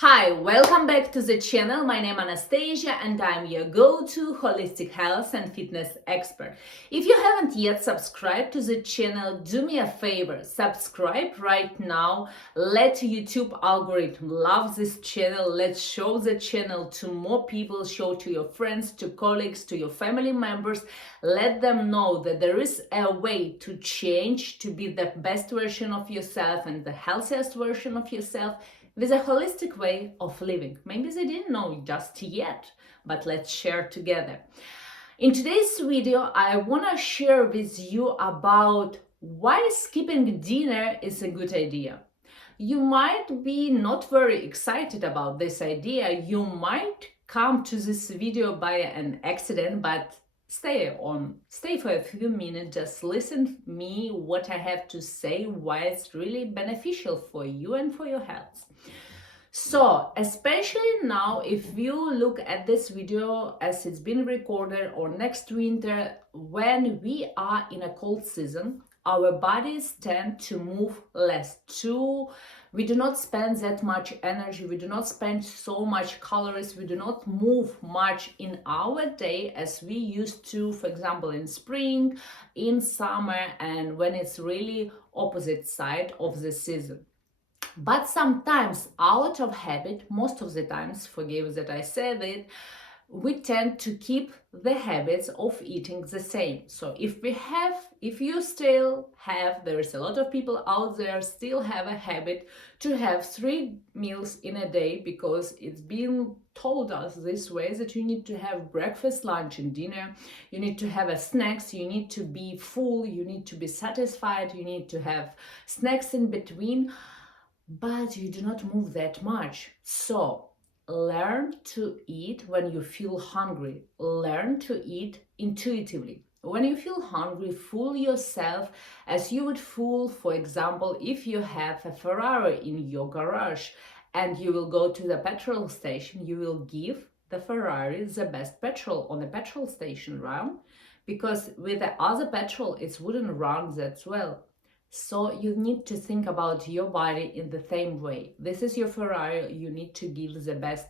Hi, welcome back to the channel. My name is Anastasia and I'm your go-to holistic health and fitness expert. If you haven't yet subscribed to the channel, do me a favor, subscribe right now. Let YouTube algorithm love this channel. Let's show the channel to more people, show to your friends, to colleagues, to your family members. Let them know that there is a way to change, to be the best version of yourself and the healthiest version of yourself with a holistic way of living. Maybe they didn't know it just yet, but let's share together. In today's video, I want to share with you about why skipping dinner is a good idea. You might be not very excited about this idea. You might come to this video by an accident, but stay for a few minutes, just listen me what I have to say, why it's really beneficial for you and for your health. So especially now, if you look at this video as it's been recorded or next winter, when we are in a cold season, our bodies tend to move less. We do not spend that much energy, we do not spend so much calories, we do not move much in our day as we used to, for example, in spring, in summer, and when it's really opposite side of the season. But sometimes out of habit, most of the times, forgive that I said it, we tend to keep the habits of eating the same. So if you still have, there is a lot of people out there still have a habit to have 3 meals in a day, because it's been told us this way that you need to have breakfast, lunch and dinner, you need to have a snacks, you need to be full, you need to be satisfied, you need to have snacks in between, but you do not move that much. So learn to eat when you feel hungry. Learn to eat intuitively. When you feel hungry, fool yourself as you would fool, for example, if you have a Ferrari in your garage and you will go to the petrol station, you will give the Ferrari the best petrol on the petrol station run, because with the other petrol it wouldn't run that well. So you need to think about your body in the same way. This is your Ferrari, you need to give the best.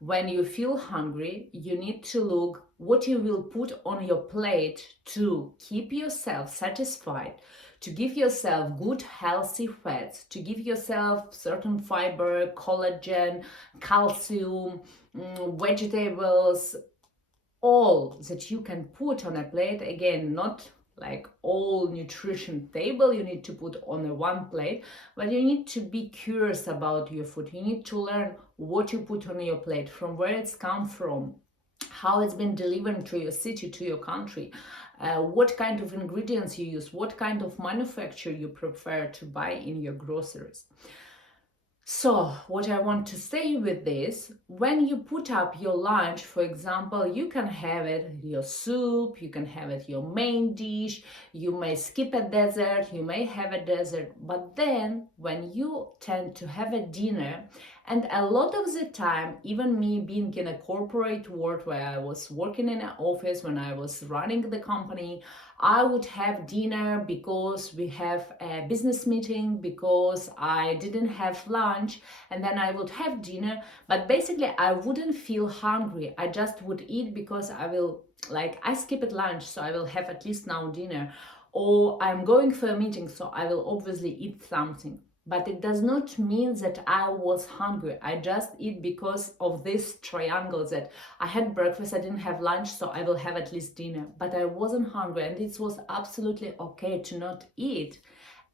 When you feel hungry, you need to look what you will put on your plate to keep yourself satisfied, to give yourself good healthy fats, to give yourself certain fiber, collagen, calcium, vegetables, all that you can put on a plate. Again, not like all nutrition table you need to put on a one plate, but you need to be curious about your food. You need to learn what you put on your plate, from where it's come from, how it's been delivered to your city, to your country, what kind of ingredients you use, what kind of manufacturer you prefer to buy in your groceries. So what I want to say with this, when you put up your lunch, for example, you can have it your soup, you can have it your main dish, you may skip a dessert, you may have a dessert, but then when you tend to have a dinner, and a lot of the time, even me being in a corporate world where I was working in an office, when I was running the company, I would have dinner because we have a business meeting, because I didn't have lunch, and then I would have dinner, but basically I wouldn't feel hungry. I just would eat because I skip at lunch, so I will have at least now dinner, or I'm going for a meeting, so I will obviously eat something. But it does not mean that I was hungry. I just eat because of this triangle, that I had breakfast, I didn't have lunch, so I will have at least dinner. But I wasn't hungry, and it was absolutely okay to not eat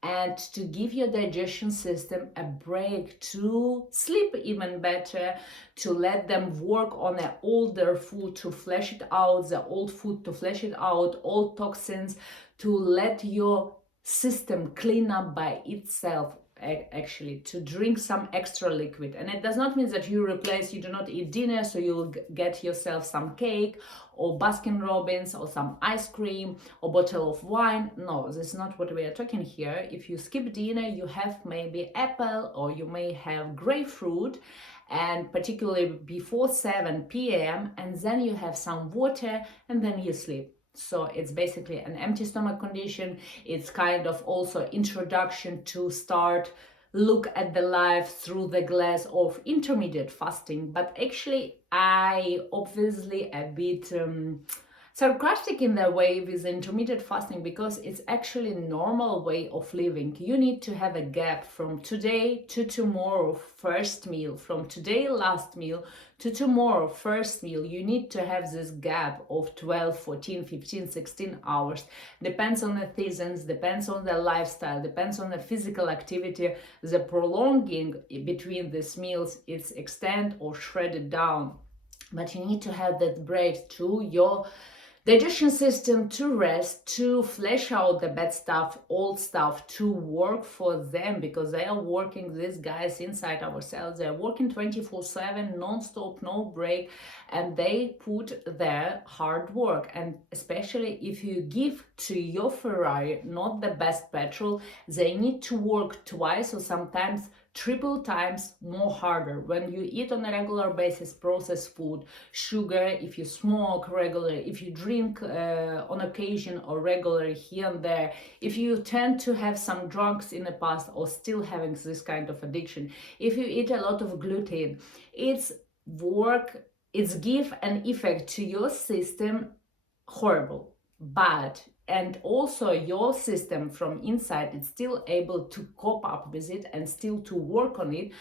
and to give your digestion system a break, to sleep even better, to let them work on the older food, to flush it out, the old food to flush it out, old toxins, to let your system clean up by itself, actually, to drink some extra liquid. And it does not mean that you do not eat dinner, so you will get yourself some cake or Baskin Robbins or some ice cream or bottle of wine. No, this is not what we are talking here. If you skip dinner, you have maybe apple, or you may have grapefruit, and particularly before 7 p.m., and then you have some water, and then you sleep. So it's basically an empty stomach condition. It's kind of also introduction to start look at the life through the glass of intermittent fasting, but actually I obviously a bit sarcastic in that way with intermittent fasting, because it's actually a normal way of living. You need to have a gap from today to tomorrow first meal, from today last meal to tomorrow first meal. You need to have this gap of 12, 14, 15, 16 hours. Depends on the seasons, depends on the lifestyle, depends on the physical activity. The prolonging between these meals is extend or shredded down. But you need to have that break to your digestion system to rest, to flesh out the bad stuff, old stuff, to work for them, because they are working, these guys inside ourselves, they are working 24/7, non-stop, no break, and they put their hard work. And especially if you give to your Ferrari not the best petrol, they need to work twice or sometimes triple times more harder. When you eat on a regular basis processed food, sugar, if you smoke regularly, if you drink on occasion or regularly here and there, if you tend to have some drugs in the past or still having this kind of addiction, if you eat a lot of gluten, it's give an effect to your system horrible, bad. And also your system from inside is still able to cope up with it and still to work on it,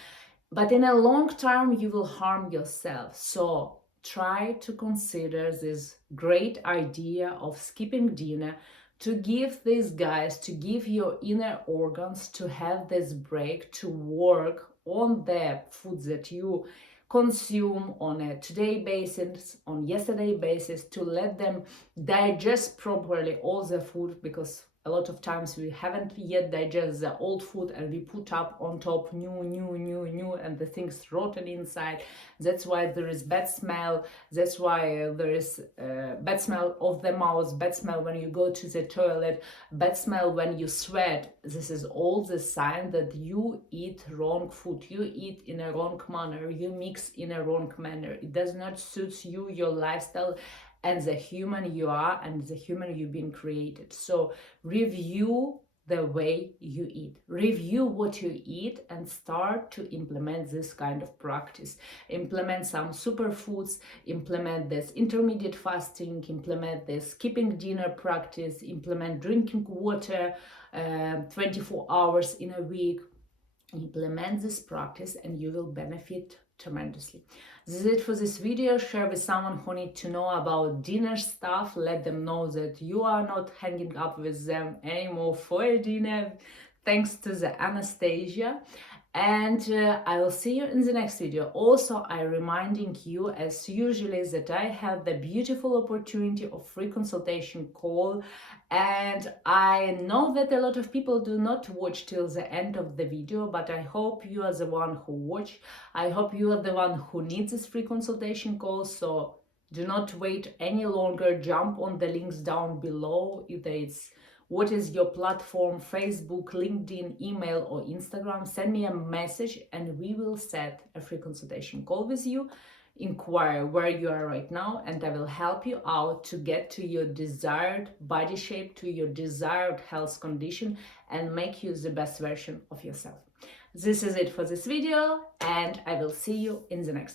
but in a long term you will harm yourself. So try to consider this great idea of skipping dinner, to give these guys, to give your inner organs to have this break, to work on the foods that you consume on a today basis, on yesterday basis, to let them digest properly all the food, because a lot of times we haven't yet digested the old food and we put up on top new, and the things rotten inside. That's why there is bad smell. That's why there is bad smell of the mouth, bad smell when you go to the toilet, bad smell when you sweat. This is all the sign that you eat wrong food, you eat in a wrong manner, you mix in a wrong manner. It does not suit you, your lifestyle, and the human you are and the human you've been created. So review the way you eat, review what you eat, and start to implement this kind of practice. Implement some superfoods, implement this intermittent fasting, implement this skipping dinner practice, implement drinking water 24 hours in a week. Implement this practice and you will benefit tremendously. This is it for this video. Share with someone who needs to know about dinner stuff. Let them know that you are not hanging up with them anymore for dinner, thanks to the Anastasia. And I will see you in the next video. Also, I'm reminding you, as usually, that I have the beautiful opportunity of free consultation call. And I know that a lot of people do not watch till the end of the video, but I hope you are the one who watch. I hope you are the one who needs this free consultation call. So do not wait any longer. Jump on the links down below. Either it's what is your platform, Facebook, LinkedIn, email, or Instagram. Send me a message and we will set a free consultation call with you. Inquire where you are right now, and I will help you out to get to your desired body shape, to your desired health condition, and make you the best version of yourself. This is it for this video, and I will see you in the next